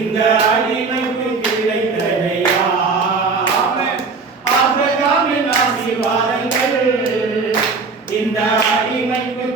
இந்த அடிமைக்கு கிடைத்த ஜெயா ஆபிரகாமின் ஆசீர்வாதங்கள். இந்த அடிமைக்கு